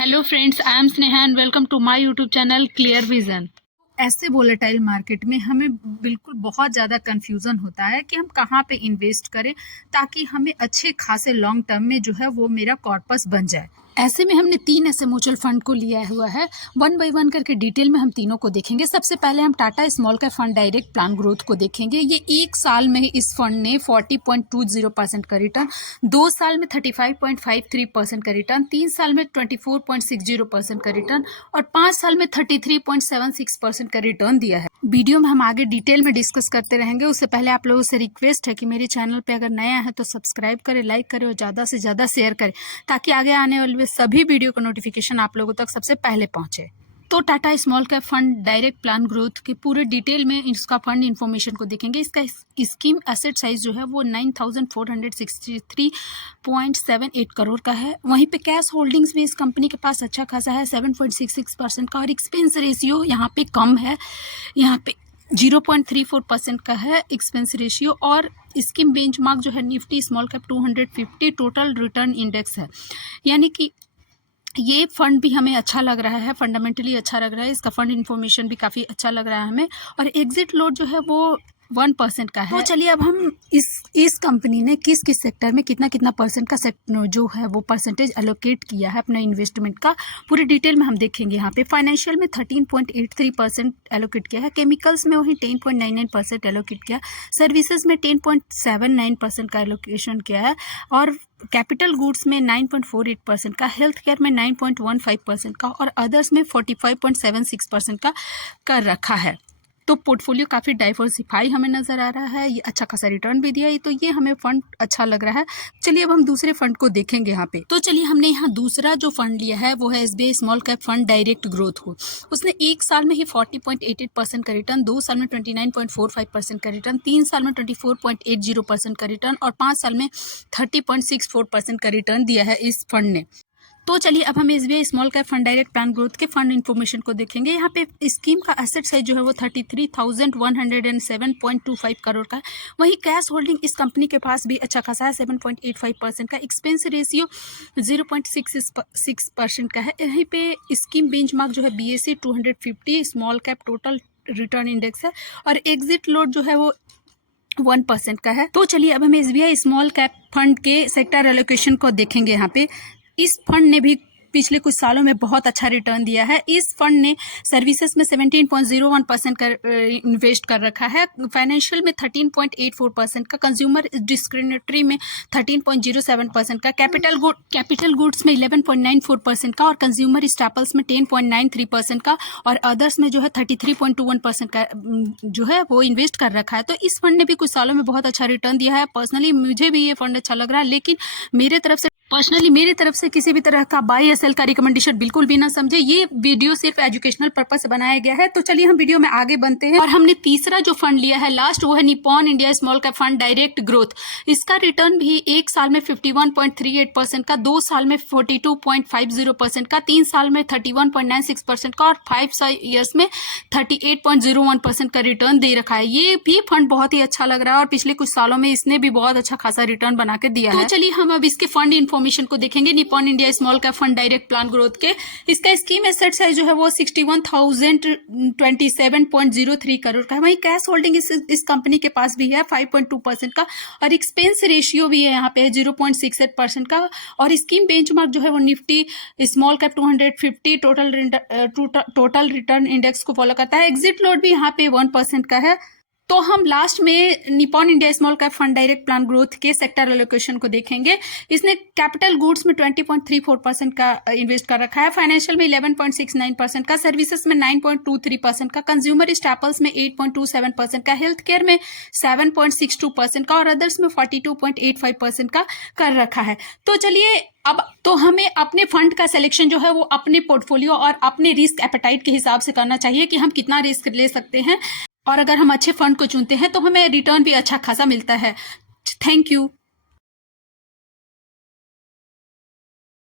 Hello friends, I am Sneha and welcome to my YouTube channel clear vision. ऐसे volatile market में हमें बिल्कुल बहुत ज़्यादा कंफ्यूजन होता है कि हम कहाँ पे इन्वेस्ट करें ताकि हमें अच्छे खासे लॉन्ग टर्म में जो है वो मेरा कॉर्पस बन जाए। ऐसे में हमने 3 ऐसे म्यूचुअल फंड को लिया हुआ है। वन बाय वन करके डिटेल में हम तीनों को देखेंगे। सबसे पहले हम Tata small cap fund direct plan growth को देखेंगे। ये एक साल में इस फंड ने 40.20% का रिटर्न, 2 साल में 35.53% का रिटर्न, 3 साल में 24.60% का रिटर्न और 5 साल में 33.76% का रिटर्न दिया है। वीडियो में हम आगे डिटेल में डिस्कस करते रहेंगे। उससे पहले आप लोगों से रिक्वेस्ट है कि मेरे चैनल पे अगर नया है तो सब्सक्राइब करें, लाइक करें और ज़्यादा से ज़्यादा शेयर करें ताकि आगे आने वाले सभी वीडियो का नोटिफिकेशन आप लोगों तक सबसे पहले पहुंचे। तो Tata small cap fund direct plan growth के पूरे डिटेल में इसका फंड इन्फॉर्मेशन को देखेंगे। इसका स्कीम एसेट साइज जो है वो 9,463.78 करोड़ का है। वहीं पे कैश होल्डिंग्स भी इस कंपनी के पास अच्छा खासा है, 7.66% का, और एक्सपेंस रेशियो यहाँ पे कम है, यहाँ पे 0.34% का है एक्सपेंस रेशियो। और स्कीम बेंचमार्क जो है Nifty small cap 250 total return index है। यानी कि ये फंड भी हमें अच्छा लग रहा है, फंडामेंटली अच्छा लग रहा है। इसका फंड इन्फॉर्मेशन भी काफ़ी अच्छा लग रहा है हमें। और एग्जिट लोड जो है वो 1% का है। तो चलिए अब हम इस कंपनी ने किस किस सेक्टर में कितना कितना परसेंट का जो है वो परसेंटेज एलोकेट किया है अपने इन्वेस्टमेंट का, पूरी डिटेल में हम देखेंगे। यहाँ पे फाइनेंशियल में 13.83% एलोकेट किया है, केमिकल्स में वहीं 10.99% एलोकेट किया, सर्विसेज में 10.79% का एलोकेशन किया है, और कैपिटल गुड्स में 9.48% का, हेल्थ केयर में 9.15% का और अदर्स में 45.76% का कर रखा है। तो पोर्टफोलियो काफ़ी डाइवर्सिफाई हमें नज़र आ रहा है। ये अच्छा खासा रिटर्न भी दिया है, तो ये हमें फंड अच्छा लग रहा है। चलिए अब हम दूसरे फंड को देखेंगे यहाँ पे। तो चलिए हमने यहाँ दूसरा जो फंड लिया है वो है SBI small cap fund direct growth को। उसने एक साल में ही 40.88% का रिटर्न, 2 साल में 29.45% का रिटर्न, 3 साल में 24.80% का रिटर्न और 5 साल में 30.64% का रिटर्न दिया है इस फंड ने। तो चलिए अब हम SBI small cap fund direct plan growth के फंड इन्फॉर्मेशन को देखेंगे। यहाँ पे स्कीम का एसेट साइज जो है वो 33,107.25 करोड़ का है। वहीं कैश होल्डिंग इस कंपनी के पास भी अच्छा खासा है, 7.85% का, एक्सपेंस रेशियो 0.66% का है। यहीं पे स्कीम बेंचमार्क जो है BSE 250 small cap total return index है और एग्जिट लोड जो है वो 1% का है। तो चलिए अब हम SBI स्मॉल कैप फंड के सेक्टर एलोकेशन को देखेंगे। यहाँ पे इस फंड ने भी पिछले कुछ सालों में बहुत अच्छा रिटर्न दिया है। इस फंड ने सर्विसेज में 17.01% का इन्वेस्ट कर रखा है, फाइनेंशियल में 13.84% का, कंज्यूमर डिस्क्रिमिनेटरी में 13.07% का, कैपिटल गुड्स में 11.94% का और कंज्यूमर स्टैपल्स में 10.93% का और अदर्स में जो है 33.21% का जो है वो इन्वेस्ट कर रखा है। तो इस फंड ने भी कुछ सालों में बहुत अच्छा रिटर्न दिया है। पर्सनली मुझे भी ये फंड अच्छा लग रहा है, लेकिन मेरी तरफ से किसी भी तरह का बाय या सेल का रिकमेंडेशन बिल्कुल भी ना समझे। ये वीडियो सिर्फ एजुकेशनल पर्पस से बनाया गया है। तो चलिए हम वीडियो में आगे बनते हैं। और हमने तीसरा जो फंड लिया है लास्ट, वो है Nippon India small cap fund direct growth. इसका रिटर्न भी एक साल में 51.38% का, 2 साल में 42.50% का, 3 साल में 31.96% का और 5 ईयर्स में 38.01% का रिटर्न दे रखा है। ये भी फंड बहुत ही अच्छा लग रहा है और पिछले कुछ सालों में इसने भी बहुत अच्छा खासा रिटर्न बना के दिया है। तो चलिए हम अब इसके फंड इन्फॉर्मेशन को देखेंगे। Nippon India small cap fund direct plan growth के इसका स्कीम एसेट साइज जो है वो 61,027.03 करोड़ का है। वहीं कैश होल्डिंग इस कंपनी के पास भी है 5.2% का और एक्सपेंस रेशियो भी है यहाँ पे 0.68% का और स्कीम बेंचमार्क जो है वो Nifty small cap 250 total return index को फॉलो करता है। एग्जिट लोड भी यहाँ पे 1% का है। तो हम लास्ट में Nippon India small cap fund direct plan growth के सेक्टर एलोकेशन को देखेंगे। इसने कैपिटल गुड्स में 20.34% का इन्वेस्ट कर रखा है, फाइनेंशियल में 11.69% का, सर्विसेज में 9.23% का, कंज्यूमर स्टैपल्स में 8.27% का, हेल्थ केयर में 7.62% का और अदर्स में 42.85% का कर रखा है। तो चलिए अब तो हमें अपने फंड का सिलेक्शन जो है वो अपने पोर्टफोलियो और अपने रिस्क एपेटाइट के हिसाब से करना चाहिए कि हम कितना रिस्क ले सकते हैं, और अगर हम अच्छे फंड को चुनते हैं तो हमें रिटर्न भी अच्छा खासा मिलता है। Thank you.